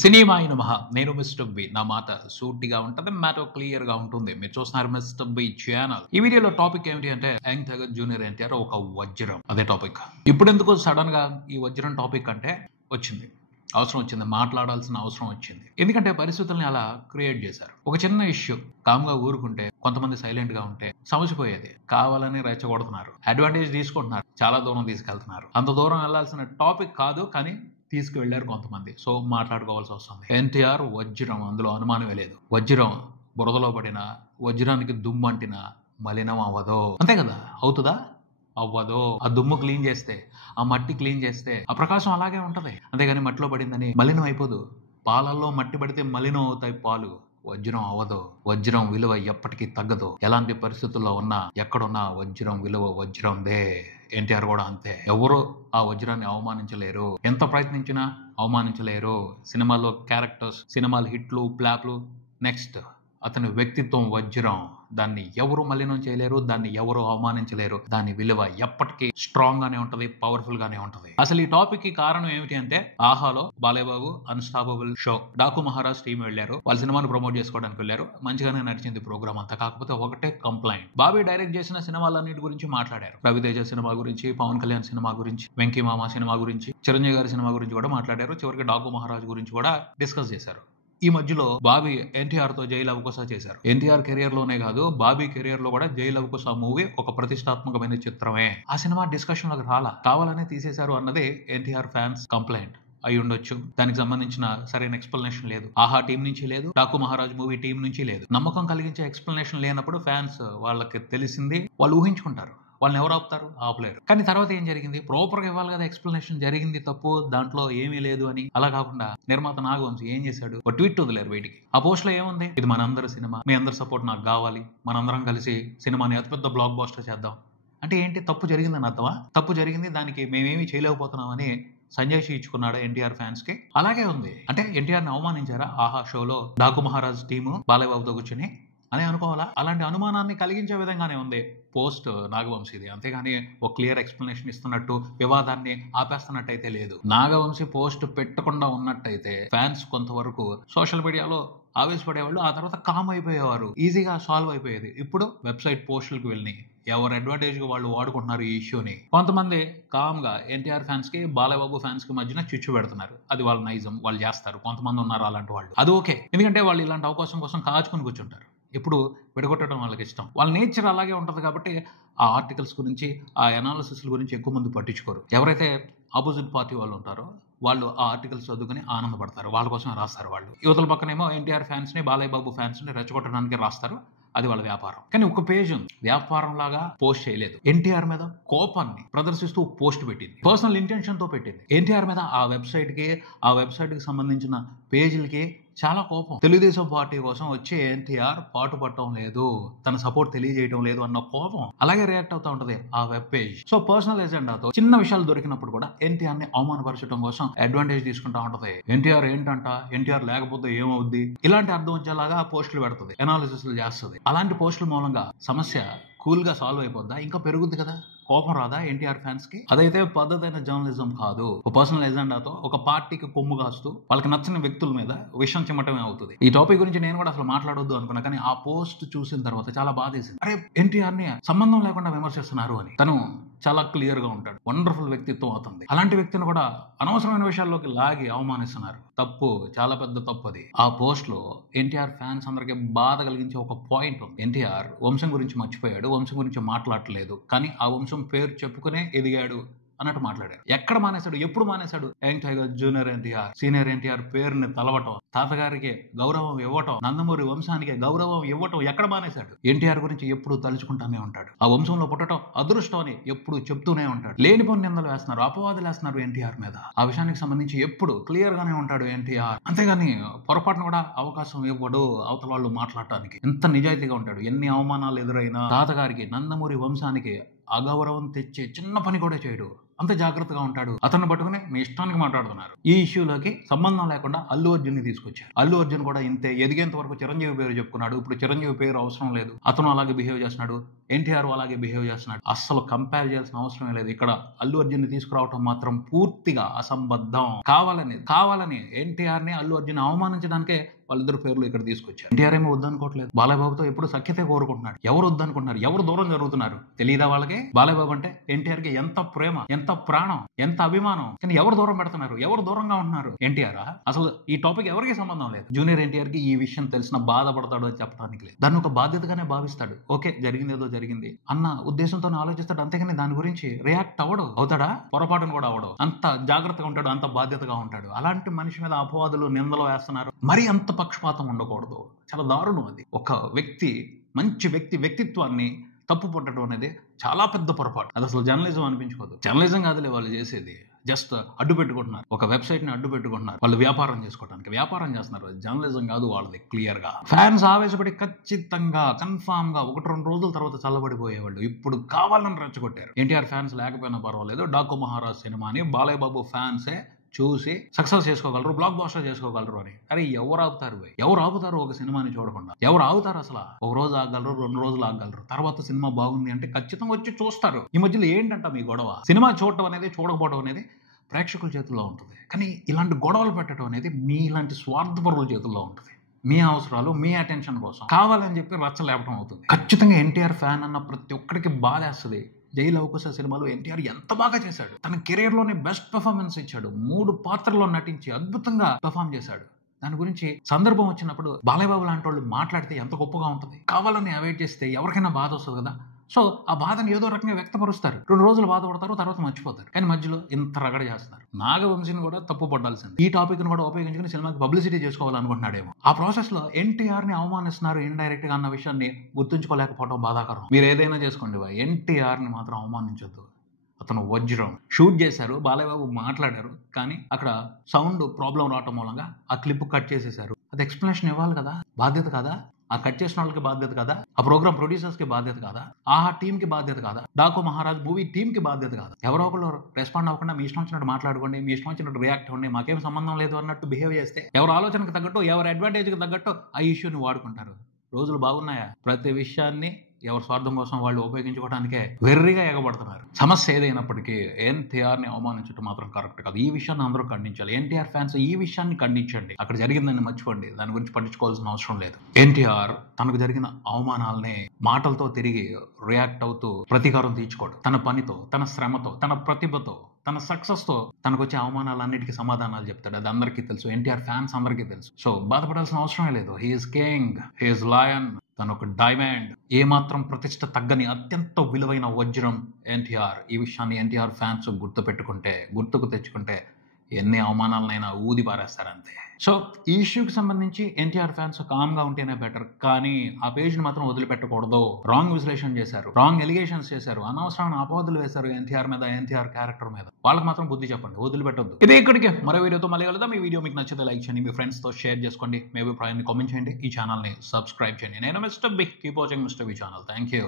సినిమాయి నమః. నేను mister B. నా మాట సూటిగా ఉంటది. మ్యాటర్ క్లియర్ గా ఉంటుంది. మీరు చూస్తున్నారు మిస్టర్ బి ఛానల్. ఈ వీడియోలో టాపిక్ ఏమిటి అంటే యంగ్ టైగర్ జూనియర్ ఎన్టీఆర్ ఒక వజ్రం. అదే టాపిక్. ఇప్పుడు ఎందుకు సడన్ గా ఈ వజ్రం టాపిక్ అంటే వచ్చింది, అవసరం వచ్చింది, మాట్లాడాల్సిన అవసరం వచ్చింది. ఎందుకంటే పరిస్థితుల్ని అలా క్రియేట్ చేశారు. ఒక చిన్న ఇష్యూ కామ్గా ఊరుకుంటే, కొంతమంది సైలెంట్ గా ఉంటే సమసిపోయేది. కావాలని రెచ్చగొడుతున్నారు, అడ్వాంటేజ్ తీసుకుంటున్నారు, చాలా దూరం తీసుకెళ్తున్నారు. అంత దూరం వెళ్లాల్సిన టాపిక్ కాదు, కానీ తీసుకువెళ్లారు కొంతమంది. సో మాట్లాడుకోవాల్సి వస్తుంది. ఎన్టీఆర్ వజ్రం, అందులో అనుమానమే లేదు. వజ్రం బురదలో పడిన, వజ్రానికి దుమ్ము అంటిన మలినం అవ్వదు. అంతే కదా, అవుతుందా? అవ్వదు. ఆ దుమ్ము క్లీన్ చేస్తే, ఆ మట్టి క్లీన్ చేస్తే ఆ ప్రకాశం అలాగే ఉంటది. అంతేగాని మట్టిలో పడిందని మలినం అయిపోదు. పాలల్లో మట్టి పడితే మలినం అవుతాయి పాలు, వజ్రం అవ్వదు. వజ్రం విలువ ఎప్పటికీ తగ్గదు. ఎలాంటి పరిస్థితుల్లో ఉన్నా, ఎక్కడున్నా వజ్రం విలువ వజ్రందే. ఎన్టీఆర్ కూడా అంతే. ఎవరు ఆ వజ్రాన్ని అవమానించలేరు. ఎంత ప్రయత్నించినా అవమానించలేరు. సినిమాలో క్యారెక్టర్స్, సినిమాల హిట్లు, ప్లాప్లు, నెక్స్ట్ అతని వ్యక్తిత్వం వజ్రం. దాన్ని ఎవరు మలినం చేయలేరు, దాన్ని ఎవరు అవమానించలేరు. దాని విలువ ఎప్పటికీ స్ట్రాంగ్ గానే ఉంటది, పవర్ఫుల్ గానే ఉంటది. అసలు ఈ టాపిక్ కి కారణం ఏమిటి అంటే, ఆహాలో Balayya Babu unstoppable show Daaku Maharaaj team వెళ్ళారు. వాళ్ళ సినిమాను ప్రమోట్ చేసుకోవడానికి వెళ్ళారు. మంచిగానే నడిచింది ప్రోగ్రామ్ అంతా. కాకపోతే ఒకటే కంప్లైంట్, బాబీ డైరెక్ట్ చేసిన సినిమాలన్నిటి గురించి మాట్లాడారు. రవితేజ సినిమా గురించి, పవన్ కళ్యాణ్ సినిమా గురించి, వెంకీ మామ సినిమా గురించి, చిరంజీవి గారి సినిమా గురించి కూడా మాట్లాడారు. చివరికి డాకు మహారాజ్ గురించి కూడా డిస్కస్ చేశారు. ఈ మధ్యలో బాబీ ఎన్టీఆర్ తో జై లవకుశ చేశారు. ఎన్టీఆర్ కెరియర్ లోనే కాదు, బాబీ కెరియర్ లో కూడా జై లవకుశ మూవీ ఒక ప్రతిష్టాత్మకమైన చిత్రమే. ఆ సినిమా డిస్కషన్ లోకి రాలా, కావాలనే తీసేశారు అన్నదే ఎన్టీఆర్ ఫ్యాన్స్ కంప్లైంట్ అయి ఉండొచ్చు. దానికి సంబంధించిన సరైన ఎక్స్ప్లెనేషన్ లేదు. ఆహా టీం నుంచి లేదు, డాకు మహారాజ్ మూవీ టీం నుంచి లేదు. నమ్మకం కలిగించే ఎక్స్ప్లెనేషన్ లేనప్పుడు ఫ్యాన్స్ వాళ్ళకి తెలిసింది వాళ్ళు ఊహించుకుంటారు. వాళ్ళని ఎవరు ఆపుతారు? ఆపలేరు. కానీ తర్వాత ఏం జరిగింది? ప్రాపర్ గా ఇవ్వాలి కదా ఎక్స్ప్లెనేషన్. జరిగింది తప్పు, దాంట్లో ఏమీ లేదు అని. అలా కాకుండా నిర్మాత నాగవంశీ ఏం చేశాడు? ఒక ట్వీట్ వదిలేరు బయటికి. ఆ పోస్ట్ లో ఏముంది? ఇది మనందరి సినిమా, మీ అందరి సపోర్ట్ నాకు కావాలి, మనందరం కలిసి సినిమాని అతిపెద్ద బ్లాక్ బాస్టర్ చేద్దాం. అంటే ఏంటి? తప్పు జరిగిందని అర్థమా? తప్పు జరిగింది, దానికి మేమేమి చేయలేకపోతున్నామని సంజయ్ ఇచ్చుకున్నాడు ఎన్టీఆర్ ఫ్యాన్స్ కి. అలాగే ఉంది. అంటే ఎన్టీఆర్ ని అవమానించారా ఆహా షోలో డాకు మహారాజ్ టీము బాలయ్య బాబుతో కూర్చొని అని అనుకోవాలా? అలాంటి అనుమానాన్ని కలిగించే విధంగానే ఉంది పోస్ట్ నాగవంశీది. అంతేగాని ఒక క్లియర్ ఎక్స్ప్లెనేషన్ ఇస్తున్నట్టు, వివాదాన్ని ఆపేస్తున్నట్టు అయితే లేదు. నాగవంశీ పోస్ట్ పెట్టకుండా ఉన్నట్టయితే ఫ్యాన్స్ కొంతవరకు సోషల్ మీడియాలో ఆవేశపడేవాళ్ళు, ఆ తర్వాత కామ్ అయిపోయేవారు, ఈజీగా సాల్వ్ అయిపోయేది. ఇప్పుడు వెబ్సైట్ పోస్టులకు వెళ్ళి ఎవరు అడ్వాంటేజ్ గా వాళ్ళు వాడుకుంటున్నారు ఈ ఇష్యూని. కొంతమంది కామ్ గా ఎన్టీఆర్ ఫ్యాన్స్ కి, బాలయ్య బాబు ఫ్యాన్స్ కి మధ్యన చిచ్చు పెడుతున్నారు. అది వాళ్ళ నైజం, వాళ్ళు చేస్తారు. కొంతమంది ఉన్నారు అలాంటి వాళ్ళు. అది ఓకే, ఎందుకంటే వాళ్ళు ఇలాంటి అవకాశం కోసం కాచుకుని కూర్చుంటారు. ఇప్పుడు విడగొట్టడం వాళ్ళకి ఇష్టం. వాళ్ళ నేచర్ అలాగే ఉంటది కాబట్టి ఆ ఆర్టికల్స్ గురించి, ఆ అనాలిసిస్ గురించి ఎక్కువ మంది పట్టించుకోరు. ఎవరైతే ఆపోజిట్ పార్టీ వాళ్ళు ఉంటారో వాళ్ళు ఆ ఆర్టికల్స్ చదువుకుని ఆనందపడతారు. వాళ్ళ కోసం రాస్తారు వాళ్ళు. యువతల పక్కనేమో ఎన్టీఆర్ ఫ్యాన్స్ ని, బాలయ్య బాబు ఫ్యాన్స్ ని రెచ్చగొట్టడానికి రాస్తారు. అది వాళ్ళ వ్యాపారం. కానీ ఒక పేజ్ ఉంది, వ్యాపారం లాగా పోస్ట్ చేయలేదు. ఎన్టీఆర్ మీద కోపాన్ని ప్రదర్శిస్తూ పోస్ట్ పెట్టింది. పర్సనల్ ఇంటెన్షన్ తో పెట్టింది. ఎన్టీఆర్ మీద ఆ వెబ్సైట్ కి సంబంధించిన పేజీలకి చాలా కోపం. తెలుగుదేశం పార్టీ కోసం వచ్చే ఎన్టీఆర్ పాటుపడటం లేదు, తన సపోర్ట్ తెలియజేయడం లేదు అన్న కోపం అలాగే రియాక్ట్ అవుతా ఉంటది ఆ వెబ్ పేజ్. సో పర్సనల్ ఎజెండాతో చిన్న విషయాలు దొరికినప్పుడు కూడా ఎన్టీఆర్ ని అవమానపరచడం కోసం అడ్వాంటేజ్ తీసుకుంటా ఉంటది. ఎన్టీఆర్ ఏంటంట, ఎన్టీఆర్ లేకపోతే ఏమవుద్ది, ఇలాంటి అర్థం వచ్చేలాగా పోస్టులు పెడుతుంది, అనాలిసిస్ చేస్తుంది. అలాంటి పోస్టుల మూలంగా సమస్య కూల్ గా సాల్వ్ అయిపోద్దా? ఇంకా పెరుగుద్ది కదా. కోపం రాదా ఎన్టీఆర్ ఫ్యాన్స్ కి? అదైతే పద్ధతైన జర్నలిజం కాదు. ఒక పర్సనల్ ఎజెండాతో ఒక పార్టీకి కొమ్ము కాస్తూ వాళ్ళకి నచ్చిన వ్యక్తుల మీద విషయం చిమ్మటమే అవుతుంది. ఈ టాపిక్ గురించి నేను కూడా అసలు మాట్లాడొద్దు అనుకున్నా, కానీ ఆ పోస్ట్ చూసిన తర్వాత చాలా బాధేసింది. అరే, ఎన్టీఆర్ ని సంబంధం లేకుండా విమర్శిస్తున్నారు అని. తను చాలా క్లియర్ గా ఉంటాడు, వండర్ఫుల్ వ్యక్తిత్వం అవుతుంది. అలాంటి వ్యక్తిని కూడా అనవసరమైన విషయాల్లోకి లాగి అవమానిస్తున్నారు. తప్పు, చాలా పెద్ద తప్పు అది. ఆ పోస్ట్ లో ఎన్టీఆర్ ఫ్యాన్స్ అందరికి బాధ కలిగించే ఒక పాయింట్ ఉంది. ఎన్టీఆర్ వంశం గురించి మర్చిపోయాడు, వంశం గురించి మాట్లాడలేదు, కానీ ఆ వంశం పేరు చెప్పుకునే ఎదిగాడు అన్నట్టు మాట్లాడారు. ఎక్కడ మానేశాడు? ఎప్పుడు మానేశాడు? Young tiger junior NTR, senior NTR పేరుని తలవటం, తాతగారికి గౌరవం ఇవ్వటం, నందమూరి వంశానికి గౌరవం ఇవ్వటం ఎక్కడ మానేశాడు? ఎన్టీఆర్ గురించి ఎప్పుడు తలుచుకుంటానే ఉంటాడు. ఆ వంశంలో పుట్టడం అదృష్టం అని ఎప్పుడు చెప్తూనే ఉంటాడు. లేనిపోని నిందలు వేస్తున్నారు, అపవాదులు వేస్తున్నారు ఎన్టీఆర్ మీద. ఆ విషయానికి సంబంధించి ఎప్పుడు క్లియర్ గానే ఉంటాడు ఎన్టీఆర్. అంతేగాని పొరపాటును కూడా అవకాశం ఇవ్వడు అవతల వాళ్ళు మాట్లాడటానికి. ఎంత నిజాయితీగా ఉంటాడు. ఎన్ని అవమానాలు ఎదురైనా తాతగారికి, నందమూరి వంశానికి అగౌరవం తెచ్చే చిన్న పని కూడా చేయడు. అంత జాగ్రత్తగా ఉంటాడు. అతన్ని పట్టుకుని మీ ఇష్టానికి మాట్లాడుతున్నారు. ఈ ఇష్యూలోకి సంబంధం లేకుండా అల్లు అర్జున్ ని తీసుకొచ్చారు. అల్లు అర్జున్ కూడా ఇంతే, ఎదిగేంత వరకు చిరంజీవి పేరు చెప్పుకున్నాడు. ఇప్పుడు చిరంజీవి పేరు అవసరం లేదు, అతను అలాగే బిహేవ్ చేస్తున్నాడు. ఎన్టీఆర్ అలాగే బిహేవ్ చేస్తున్నాడు. అస్సలు కంపేర్ చేయాల్సిన అవసరమే లేదు. ఇక్కడ అల్లు అర్జున్ ని తీసుకురావటం మాత్రం పూర్తిగా అసంబద్ధం. కావాలని ఎన్టీఆర్ ని అల్లు అర్జున్ అవమానించడానికే వాళ్ళిద్దరు పేర్లు ఇక్కడ తీసుకొచ్చారు. ఎన్టీఆర్ ఏమో వద్దనుకోవట్లేదు, బాలయ్యబాబుతో ఎప్పుడు సఖ్యతే కోరుకుంటున్నాడు. ఎవరు వద్దనుకుంటున్నారు, ఎవరు దూరం జరుగుతున్నారు తెలియదా వాళ్ళకి? బాలయ్యబాబు అంటే ఎన్టీఆర్ కి ఎంత ప్రేమ, ఎంత ప్రాణం, ఎంత అభిమానం. కానీ ఎవరు దూరం పెడుతున్నారు, ఎవరు దూరంగా ఉంటున్నారు? ఎన్టీఆర్. అసలు ఈ టాపిక్ ఎవరికి సంబంధం లేదు. జూనియర్ ఎన్టీఆర్ కి ఈ విషయం తెలిసిన బాధపడతాడు అని చెప్పడానికి లేదు. దాన్ని ఒక బాధ్యతగానే భావిస్తాడు. ఓకే, జరిగింది ఏదో జరిగింది అన్న ఉద్దేశంతో ఆలోచిస్తాడు, అంతేగాని దాని గురించి రియాక్ట్ అవుతాడా? పొరపాటును కూడా అవడు. అంత జాగ్రత్తగా ఉంటాడు, అంత బాధ్యతగా ఉంటాడు. అలాంటి మనిషి మీద అపవాదులు, నిందలు వేస్తున్నారు. మరి అంత పక్షపాతం ఉండకూడదు. చాలా దారుణం అది. ఒక మంచి వ్యక్తిత్వాన్ని తప్పు పట్టడం అనేది చాలా పెద్ద పొరపాటు. అది అసలు జర్నలిజం అనిపించుకోదు. జర్నలిజం కాదులే వాళ్ళు చేసేది, జస్ట్ అడ్డు పెట్టుకుంటున్నారు. ఒక వెబ్సైట్ ని అడ్డు పెట్టుకుంటున్నారు. వాళ్ళు వ్యాపారం చేసుకోవడానికి వ్యాపారం చేస్తున్నారు. జర్నలిజం కాదు వాళ్ళది. క్లియర్ గా ఫ్యాన్స్ ఆవేశపడి ఖచ్చితంగా కన్ఫామ్ గా 1-2 రోజుల తర్వాత చల్లబడిపోయేవాళ్ళు. ఇప్పుడు కావాలని రెచ్చగొట్టారు. ఎన్టీఆర్ ఫ్యాన్స్ లేకపోయినా పర్వాలేదు, డాకు మహారాజ్ సినిమాని బాలయ్య బాబు ఫ్యాన్సే చూసి సక్సెస్ చేసుకోగలరు, బ్లాక్ బాస్టర్ చేసుకోగలరు అని. అరే ఎవరు ఆపుతారు ఒక సినిమాని చూడకుండా? ఎవరు ఆగుతారు అసలు? ఒక రోజు ఆగలరు, 2 రోజులు ఆగలరు. తర్వాత సినిమా బాగుంది అంటే ఖచ్చితంగా వచ్చి చూస్తారు. ఈ మధ్యలో ఏంటంట మీ గొడవ? సినిమా చూడటం అనేది, చూడకపోవడం అనేది ప్రేక్షకుల చేతుల్లో ఉంటుంది. కానీ ఇలాంటి గొడవలు పెట్టడం అనేది మీ ఇలాంటి స్వార్థపరుల చేతుల్లో ఉంటుంది. మీ అవసరాలు, మీ అటెన్షన్ కోసం కావాలని చెప్పి రచ్చ లేపడం అవుతుంది. ఖచ్చితంగా ఎన్టీఆర్ ఫ్యాన్ అన్న ప్రతి ఒక్కడికి బాధేస్తుంది. జై లవకుశ సినిమాలో ఎన్టీఆర్ ఎంత బాగా చేశాడు. తన కెరీర్ లోనే బెస్ట్ పెర్ఫార్మెన్స్ ఇచ్చాడు. 3 పాత్రల్లో నటించి అద్భుతంగా పెర్ఫార్మ్ చేశాడు. దాని గురించి సందర్భం వచ్చినప్పుడు బాలయ్యబాబు లాంటి వాళ్ళు మాట్లాడితే ఎంత గొప్పగా ఉంటుంది. కావాలని అవాయిడ్ చేస్తే ఎవరికైనా బాధ వస్తుంది కదా. సో ఆ బాధను ఏదో రకంగా వ్యక్తపరుస్తారు. 2 రోజులు బాధపడతారు, తర్వాత మర్చిపోతారు. కానీ మధ్యలో ఇంత రగడ చేస్తున్నారు. నాగవంశీని కూడా తప్పు పట్టాల్సింది. ఈ టాపిక్ ను కూడా ఉపయోగించుకుని సినిమాకి పబ్లిసిటీ చేసుకోవాలనుకుంటున్నాడేమో. ఆ ప్రాసెస్ లో ఎన్టీఆర్ ని అవమానిస్తున్నారు ఇండైరెక్ట్ గా అన్న విషయాన్ని గుర్తుంచుకోలేకపోవడం బాధాకరం. మీరు ఏదైనా చేసుకోండి, ఎన్టీఆర్ ని మాత్రం అవమానించొద్దు. అతను వజ్రం. షూట్ చేశారు, బాలయ్యబాబు మాట్లాడారు, కానీ అక్కడ సౌండ్ ప్రాబ్లం రావటం మూలంగా ఆ క్లిప్ కట్ చేసేశారు. అది ఎక్స్ప్లెనేషన్ ఇవ్వాలి కదా, బాధ్యత కదా? ఆ కట్ చేసిన వాళ్ళకి బాధ్యత కదా? ఆ ప్రోగ్రామ్ ప్రొడ్యూసర్స్ కి బాధ్యత కదా? ఆహా టీమ్ కి బాధ్యత కదా? డాకు మహారాజ్ మూవీ టీమ్ కి బాధ్యత కాదా? ఎవరో ఒకళ్ళు రెస్పాండ్ అవ్వకుండా మీ ఇష్టం వచ్చినట్టు మాట్లాడుకోండి, మీ ఇష్టం వచ్చినట్టు రియాక్ట్ అవ్వండి, మాకేం సంబంధం లేదు అన్నట్టు బిహేవ్ చేస్తే ఎవరు ఆలోచనకు తగ్గట్టు, ఎవరి అడ్వాంటేజ్ కి తగ్గట్టు ఆ ఇష్యూని వాడుకుంటారు. రోజులు బాగున్నాయా? ప్రతి విషయాన్ని ఎవరి స్వార్థం కోసం వాళ్ళు ఉపయోగించుకోవడానికే వెర్రిగా ఎగబడుతున్నారు. సమస్య ఏదైనప్పటికీ ఎన్టీఆర్ ని అవమానించడం మాత్రం కరెక్ట్ కాదు. ఈ విషయాన్ని అందరూ ఖండించాలి. ఎన్టీఆర్ ఫ్యాన్స్ ఈ విషయాన్ని ఖండించండి. అక్కడ జరిగిందని మర్చిపోండి, దాని గురించి పట్టించుకోవాల్సిన అవసరం లేదు. ఎన్టీఆర్ తనకు జరిగిన అవమానాలనే మాటలతో తిరిగి రియాక్ట్ అవుతూ ప్రతీకారం తీర్చుకోడు. తన పనితో, తన శ్రమతో, తన ప్రతిభతో, తన సక్సెస్ తో తనకు వచ్చే అవమానాలన్నిటికీ సమాధానాలు చెప్తాడు. అది అందరికీ తెలుసు, ఎన్టీఆర్ ఫ్యాన్స్ అందరికీ తెలుసు. సో బాధపడాల్సిన అవసరమే లేదు. హీఈస్ కింగ్, హీఈస్ లయన్, తను ఒక డైమండ్, ఏమాత్రం ప్రతిష్ట తగ్గని అత్యంత విలువైన వజ్రం ఎన్టీఆర్. ఈ విషయాన్ని ఎన్టీఆర్ ఫ్యాన్స్ గుర్తుకు తెచ్చుకుంటే ఎన్ని అవమానాలనైనా ఊది పారేస్తారంతే. సో ఈ ఇష్యూకి సంబంధించి ఎన్టీఆర్ ఫ్యాన్స్ కామ్ గా ఉంటేనే బెటర్. కానీ ఆ పేజ్ ని మాత్రం వదిలిపెట్టకూడదు. రాంగ్ విశ్లేషణ చేశారు, రాంగ్ ఎలిగేషన్స్ చేశారు, అనవసరమైన అపవాదులు వేశారు ఎన్టీఆర్ మీద, ఎన్టీఆర్ క్యారెక్టర్ మీద. వాళ్ళకి మాత్రం బుద్ధి చెప్పండి, వదిలిపెట్టొద్దు. ఇదే ఇక్కడికి మరో వీడియోతో మళ్ళీ కలుద్దాం. ఈ వీడియో మీకు నచ్చితే లైక్ చేయండి, మీ ఫ్రెండ్స్ తో షేర్ చేసుకోండి, మీ అభిప్రాయాన్ని కామెంట్ చేయండి, ఈ ఛానల్ ని సబ్స్క్రైబ్ చేయండి. నేను mister B. Keep watching mister B channel. Thank you.